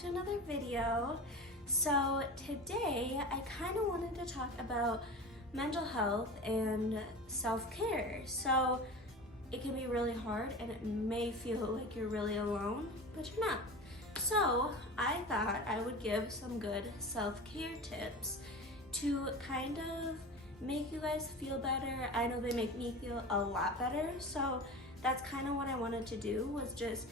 to another video. So today I kind of wanted to talk about mental health and self-care. So it can be really hard and it may feel like you're really alone, but you're not. So I thought I would give some good self-care tips to kind of make you guys feel better. I know they make me feel a lot better, so that's kind of what I wanted to do, was just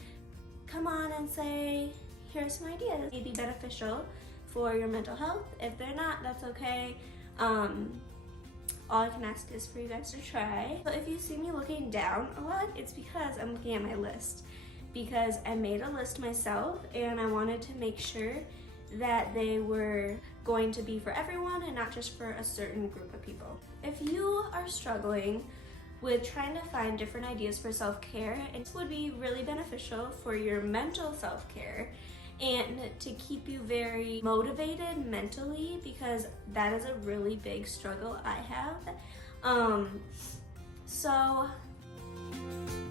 come on and say, here's some ideas. May be beneficial for your mental health. If they're not, that's okay. All I can ask is for you guys to try. So if you see me looking down a lot, it's because I'm looking at my list. Because I made a list myself and I wanted to make sure that they were going to be for everyone and not just for a certain group of people. If you are struggling with trying to find different ideas for self-care, it would be really beneficial for your mental self-care and to keep you very motivated mentally, because that is a really big struggle I have. So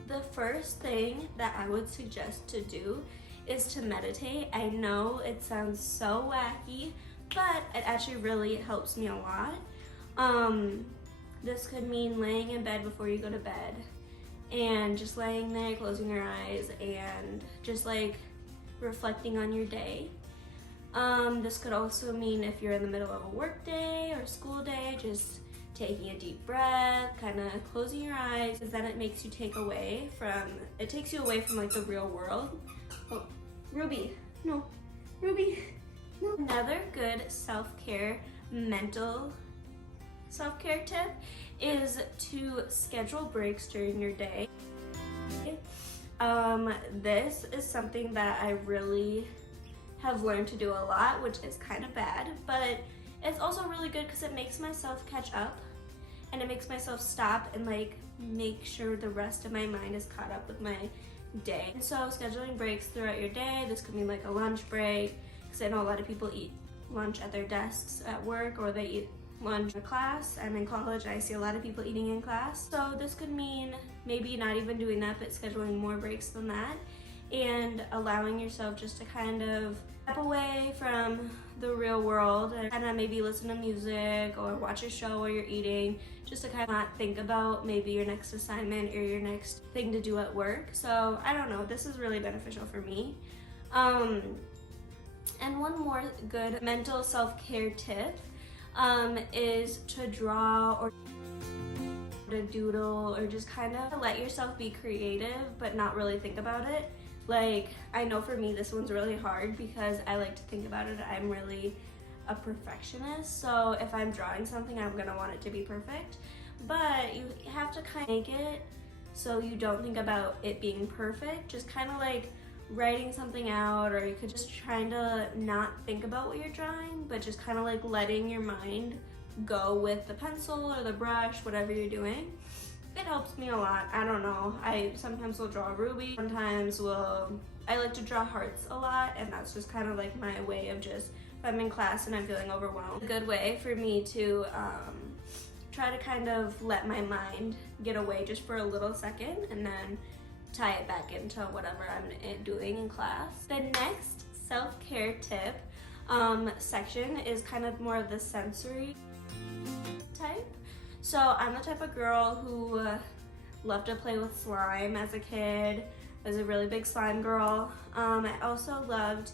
the first thing that I would suggest to do is to meditate. I know it sounds so wacky, but it actually really helps me a lot. This could mean laying in bed before you go to bed and just laying there, closing your eyes and just like reflecting on your day. This could also mean if you're in the middle of a work day or school day, just taking a deep breath, kind of closing your eyes, because then it makes you takes you away from like the real world. Oh, Ruby, no, Ruby, no. Another good self-care, mental self-care tip is to schedule breaks during your day. This is something that I really have learned to do a lot, which is kind of bad, but it's also really good because it makes myself catch up and it makes myself stop and like make sure the rest of my mind is caught up with my day. And so scheduling breaks throughout your day, this could mean like a lunch break, because I know a lot of people eat lunch at their desks at work, or they eat lunch in class. I'm in college and I see a lot of people eating in class. So this could mean maybe not even doing that, but scheduling more breaks than that and allowing yourself just to kind of step away from the real world and kind of maybe listen to music or watch a show while you're eating, just to kind of not think about maybe your next assignment or your next thing to do at work. So I don't know, this is really beneficial for me. And one more good mental self-care tip is to draw or to doodle, or just kind of let yourself be creative but not really think about it. Like, I know for me this one's really hard because I like to think about it. I'm really a perfectionist, so if I'm drawing something, I'm gonna want it to be perfect. But you have to kind of make it so you don't think about it being perfect, just kind of like writing something out, or you could just trying to not think about what you're drawing, but just kind of like letting your mind go with the pencil or the brush, whatever you're doing. It helps me a lot. I don't know. I sometimes will draw a ruby. Sometimes I like to draw hearts a lot, and that's just kind of like my way of just, if I'm in class and I'm feeling overwhelmed, a good way for me to try to kind of let my mind get away just for a little second and then tie it back into whatever I'm doing in class. The next self-care tip section is kind of more of the sensory type. So I'm the type of girl who loved to play with slime as a kid. I was a really big slime girl. I also loved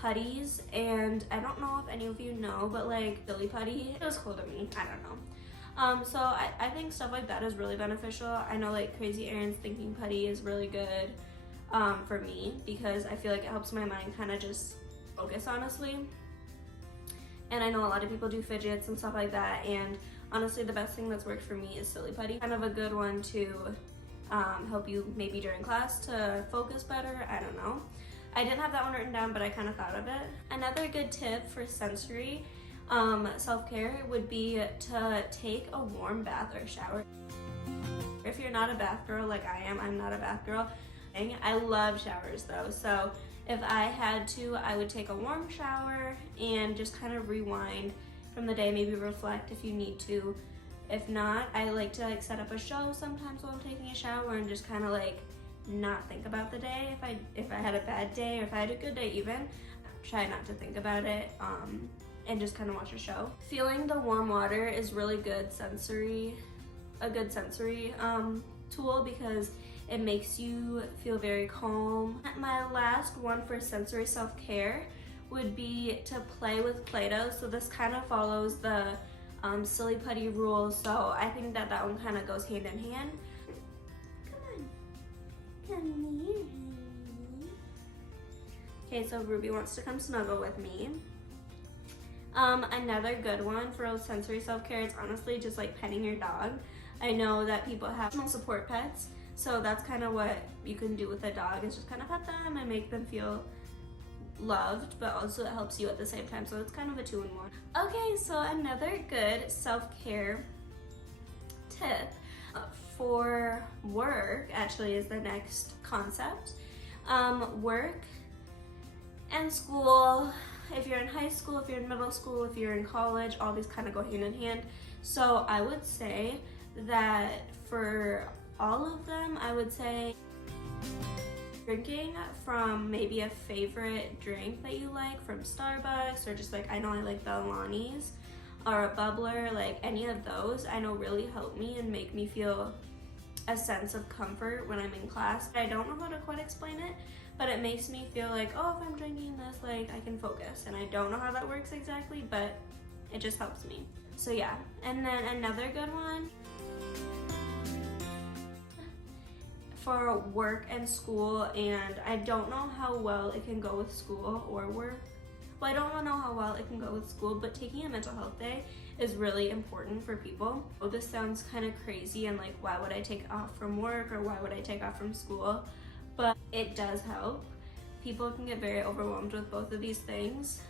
putties, and I don't know if any of you know, but like Billy Putty, it was cool to me, I don't know. So I think stuff like that is really beneficial. I know like Crazy Erin's Thinking Putty is really good for me, because I feel like it helps my mind kind of just focus, honestly. And I know a lot of people do fidgets and stuff like that, and honestly the best thing that's worked for me is Silly Putty. Kind of a good one to help you maybe during class to focus better, I don't know. I didn't have that one written down, but I kind of thought of it. Another good tip for sensory self-care would be to take a warm bath or shower. If you're not a bath girl like I am, I'm not a bath girl. I love showers though, so if I had to, I would take a warm shower and just kind of rewind from the day, maybe reflect if you need to. If not, I like to like set up a show sometimes while I'm taking a shower and just kind of like not think about the day. If I had a bad day, or if I had a good day even, try not to think about it and just kind of watch a show. Feeling the warm water is really a good sensory tool because it makes you feel very calm. My last one for sensory self-care would be to play with Play-Doh. So this kind of follows the silly putty rule. So I think that one kind of goes hand in hand. Come here. Okay, so Ruby wants to come snuggle with me. Another good one for sensory self-care is honestly just like petting your dog. I know that people have emotional support pets, so that's kind of what you can do with a dog, is just kind of pet them and make them feel loved, but also it helps you at the same time, so it's kind of a 2-in-1. Okay, so another good self-care tip for work actually is the next concept. Work and school, if you're in high school, if you're in middle school, if you're in college, all these kind of go hand in hand. So I would say that for all of them, I would say drinking from maybe a favorite drink that you like from Starbucks, or just like, I know I like the Alani's or a bubbler, like any of those I know really help me and make me feel a sense of comfort when I'm in class. I don't know how to quite explain it, but it makes me feel like, oh, if I'm drinking this, like I can focus. And I don't know how that works exactly, but it just helps me. So yeah, and then another good one for work and school, and I don't know how well it can go with school or work. Well, I don't know how well it can go with school, but taking a mental health day is really important for people. Oh, this sounds kind of crazy and like, why would I take off from work or why would I take off from school? But it does help. People can get very overwhelmed with both of these things.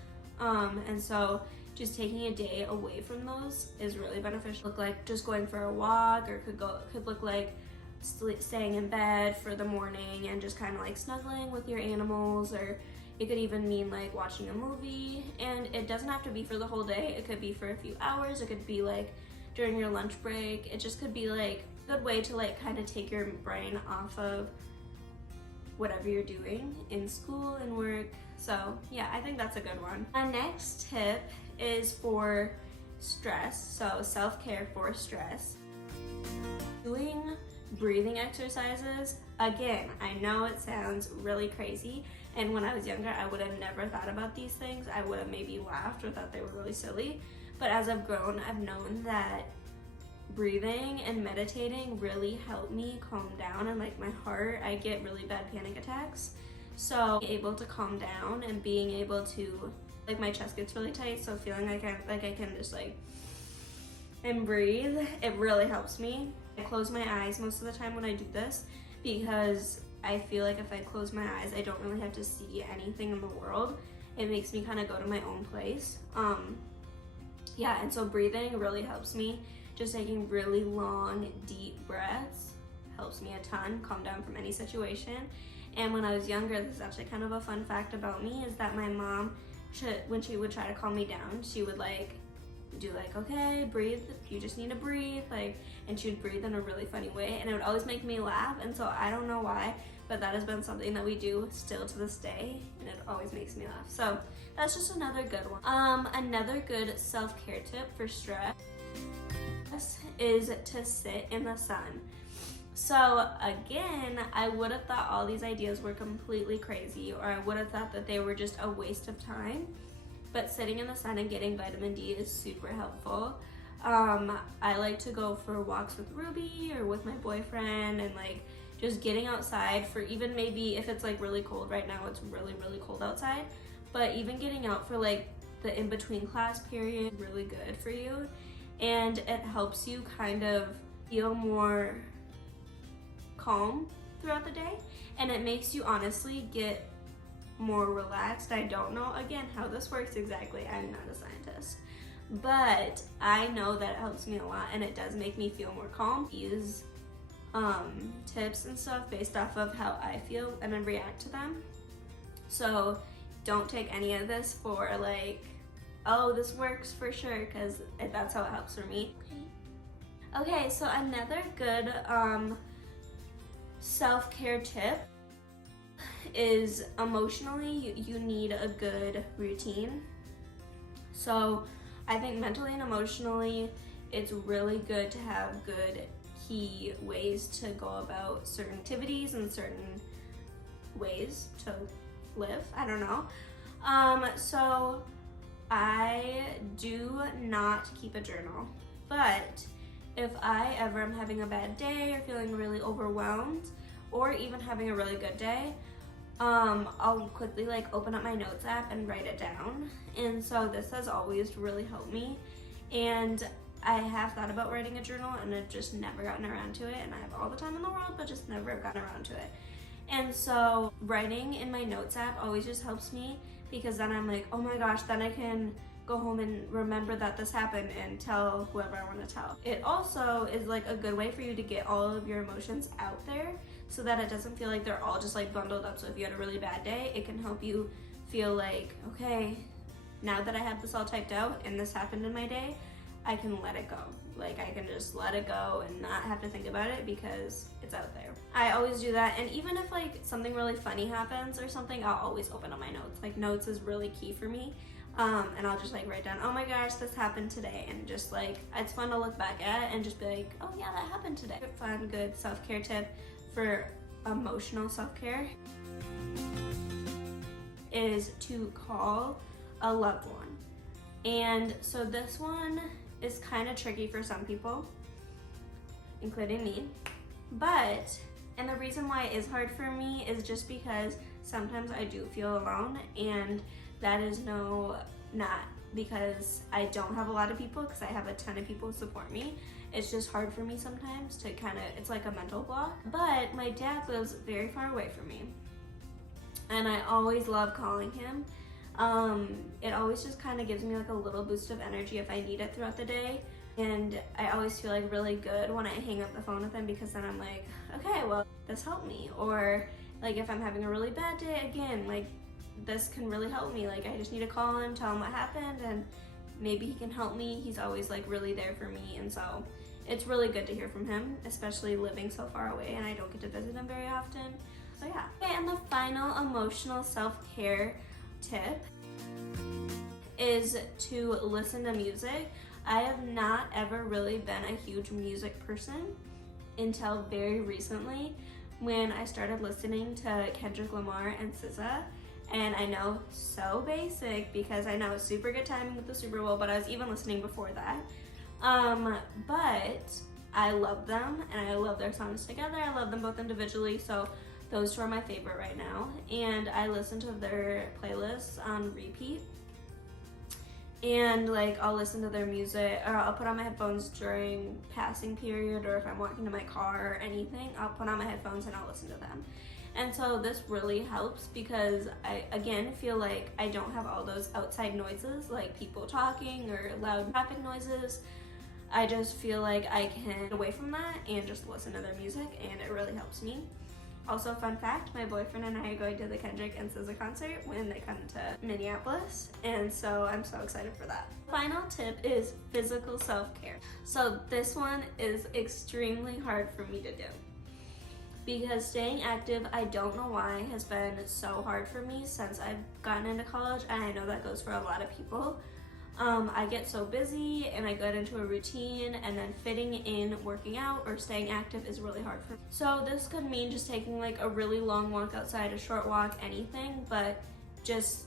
And so just taking a day away from those is really beneficial. Look like just going for a walk, or could look like staying in bed for the morning and just kind of like snuggling with your animals, or it could even mean like watching a movie. And it doesn't have to be for the whole day. It could be for a few hours. It could be like during your lunch break. It just could be like a good way to like kind of take your brain off of whatever you're doing in school and work. So yeah, I think that's a good one. My next tip is for stress, so self-care for stress. Doing breathing exercises. Again, I know it sounds really crazy, and when I was younger I would have never thought about these things. I would have maybe laughed or thought they were really silly, but as I've grown, I've known that breathing and meditating really help me calm down. And like my heart, I get really bad panic attacks, so being able to calm down and being able to, like, my chest gets really tight, so feeling like I can just like and breathe, it really helps me. I close my eyes most of the time when I do this because I feel like if I close my eyes, I don't really have to see anything in the world. It makes me kind of go to my own place. Yeah, and so breathing really helps me. Just taking really long, deep breaths helps me a ton, calm down from any situation. And when I was younger, this is actually kind of a fun fact about me, is that my mom, when she would try to calm me down, she would like do like, okay, breathe, you just need to breathe, like, and she would breathe in a really funny way, and it would always make me laugh. And so I don't know why, but that has been something that we do still to this day, and it always makes me laugh. So that's just another good one. Another good self-care tip for stress is to sit in the sun. So again, I would have thought all these ideas were completely crazy, or I would have thought that they were just a waste of time, but sitting in the sun and getting vitamin D is super helpful. I like to go for walks with Ruby or with my boyfriend, and like just getting outside for, even maybe if it's like really cold right now, it's really, really cold outside, but even getting out for like the in-between class period, really good for you. And it helps you kind of feel more calm throughout the day, and it makes you honestly get more relaxed. I don't know, again, how this works exactly. I'm not a scientist, but I know that it helps me a lot, and it does make me feel more calm. Use tips and stuff based off of how I feel and then react to them. So don't take any of this for like, oh, this works for sure, because that's how it helps for me. Okay, so another good self-care tip is emotionally, you need a good routine. So I think mentally and emotionally, it's really good to have good key ways to go about certain activities and certain ways to live. I don't know. So I do not keep a journal, but if I ever am having a bad day or feeling really overwhelmed, or even having a really good day, I'll quickly like open up my notes app and write it down. And so this has always really helped me. And I have thought about writing a journal and I've just never gotten around to it. And I have all the time in the world, but just never gotten around to it. And so writing in my notes app always just helps me, because then I'm like, oh my gosh, then I can go home and remember that this happened and tell whoever I want to tell. It also is like a good way for you to get all of your emotions out there so that it doesn't feel like they're all just like bundled up. So if you had a really bad day, it can help you feel like, okay, now that I have this all typed out and this happened in my day, I can let it go. Like I can just let it go and not have to think about it because it's out there. I always do that. And even if like something really funny happens or something, I'll always open up my notes. Like notes is really key for me. And I'll just like write down, oh my gosh, this happened today. And just like, it's fun to look back at and just be like, oh yeah, that happened today. A fun, good self-care tip for emotional self-care is to call a loved one. And so this one is kind of tricky for some people, including me. And the reason why it is hard for me is just because sometimes I do feel alone, and that is not because I don't have a lot of people, because I have a ton of people who support me. It's just hard for me sometimes to it's like a mental block. But my dad lives very far away from me, and I always love calling him. It always just kind of gives me like a little boost of energy if I need it throughout the day. And I always feel like really good when I hang up the phone with him, because then I'm like, okay, well, this helped me. Or like if I'm having a really bad day, again, like this can really help me. Like I just need to call him, tell him what happened, and maybe he can help me. He's always like really there for me. And so it's really good to hear from him, especially living so far away and I don't get to visit him very often. So yeah. Okay, and the final emotional self-care tip is to listen to music. I have not ever really been a huge music person until very recently, when I started listening to Kendrick Lamar and SZA. And I know, so basic, because I know it's super good timing with the Super Bowl, but I was even listening before that. But I love them and I love their songs together. I love them both individually, so those two are my favorite right now. And I listen to their playlists on repeat. And like I'll listen to their music, or I'll put on my headphones during passing period, or if I'm walking to my car or anything, I'll put on my headphones and I'll listen to them. And so this really helps, because I, again, feel like I don't have all those outside noises, like people talking or loud traffic noises. I just feel like I can get away from that and just listen to their music, and it really helps me. Also, fun fact, my boyfriend and I are going to the Kendrick and SZA concert when they come to Minneapolis, and so I'm so excited for that. Final tip is physical self-care. So this one is extremely hard for me to do, because staying active, I don't know why, has been so hard for me since I've gotten into college, and I know that goes for a lot of people. I get so busy and I get into a routine, and then fitting in working out or staying active is really hard for me. So this could mean just taking like a really long walk outside, a short walk, anything, but just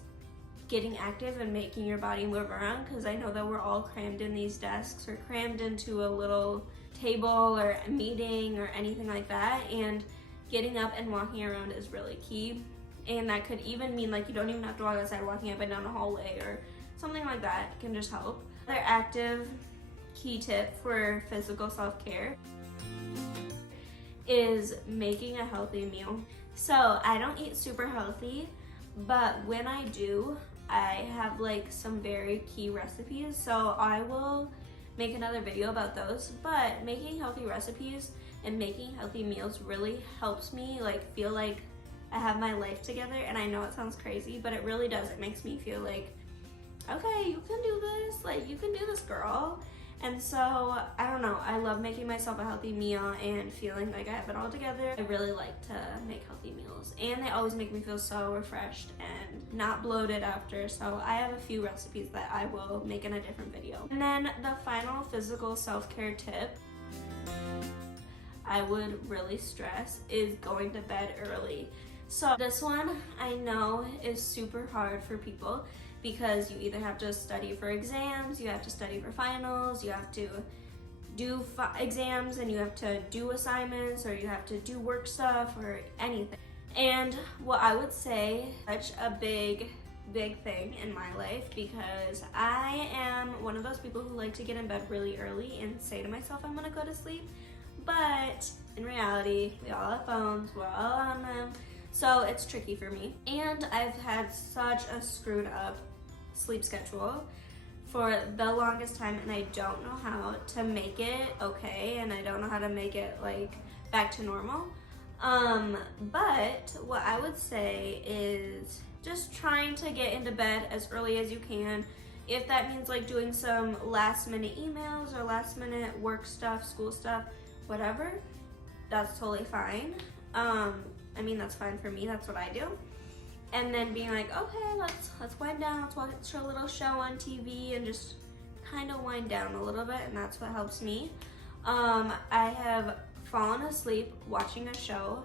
getting active and making your body move around, because I know that we're all crammed in these desks or crammed into a little table or a meeting or anything like that, and getting up and walking around is really key. And that could even mean like you don't even have to walk outside, walking up and down a hallway or something like that can just help. Another active key tip for physical self-care is making a healthy meal. So I don't eat super healthy, but when I do, I have like some very key recipes, so I will make another video about those. But making healthy recipes and making healthy meals really helps me like feel like I have my life together. And I know it sounds crazy, but it really does. It makes me feel like, okay, you can do this, like you can do this, girl. And so, I don't know, I love making myself a healthy meal and feeling like I have it all together. I really like to make healthy meals, and they always make me feel so refreshed and not bloated after. So I have a few recipes that I will make in a different video. And then the final physical self-care tip I would really stress is going to bed early. So this one I know is super hard for people because you either have to study for exams, you have to study for finals, you have to do exams, and you have to do assignments, or you have to do work stuff or anything. And what I would say, such a big thing in my life, because I am one of those people who like to get in bed really early and say to myself I'm gonna go to sleep, but in reality we all have phones, we're all on them, so it's tricky for me. And I've had such a screwed up sleep schedule for the longest time, and I don't know how to make it okay, and I don't know how to make it like back to normal. But what I would say is just trying to get into bed as early as you can. If that means like doing some last minute emails or last minute work stuff, school stuff, whatever, that's totally fine. I mean, that's fine for me, that's what I do. And then being like, okay, let's wind down, let's watch a little show on TV and just kind of wind down a little bit, and that's what helps me. I have fallen asleep watching a show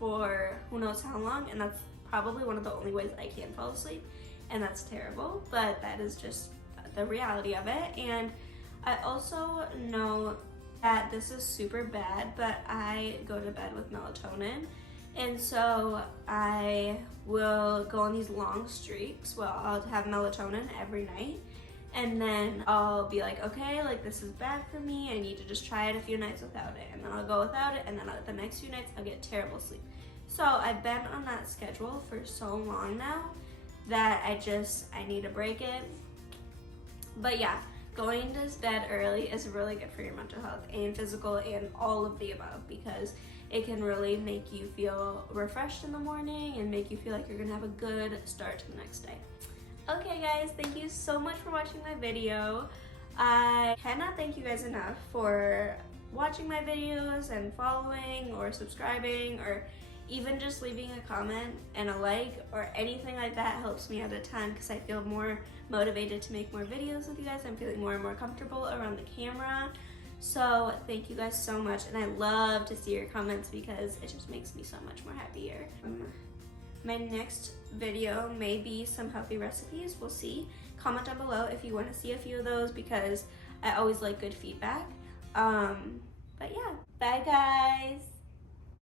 for who knows how long, and that's probably one of the only ways I can fall asleep, and that's terrible, but that is just the reality of it. And I also know that this is super bad, but I go to bed with melatonin. And so I will go on these long streaks where I'll have melatonin every night, and then I'll be like, okay, like this is bad for me, I need to just try it a few nights without it, and then I'll go without it, and then the next few nights I'll get terrible sleep. So I've been on that schedule for so long now that I need to break it. But yeah, going to bed early is really good for your mental health and physical and all of the above, because it can really make you feel refreshed in the morning and make you feel like you're gonna have a good start to the next day. Okay guys, thank you so much for watching my video. I cannot thank you guys enough for watching my videos and following or subscribing, or even just leaving a comment and a like or anything like that helps me out a ton, because I feel more motivated to make more videos with you guys. I'm feeling more and more comfortable around the camera. So thank you guys so much, and I love to see your comments because it just makes me so much more happier. My next video may be some healthy recipes, we'll see. Comment down below if you want to see a few of those, because I always like good feedback. But yeah, bye guys!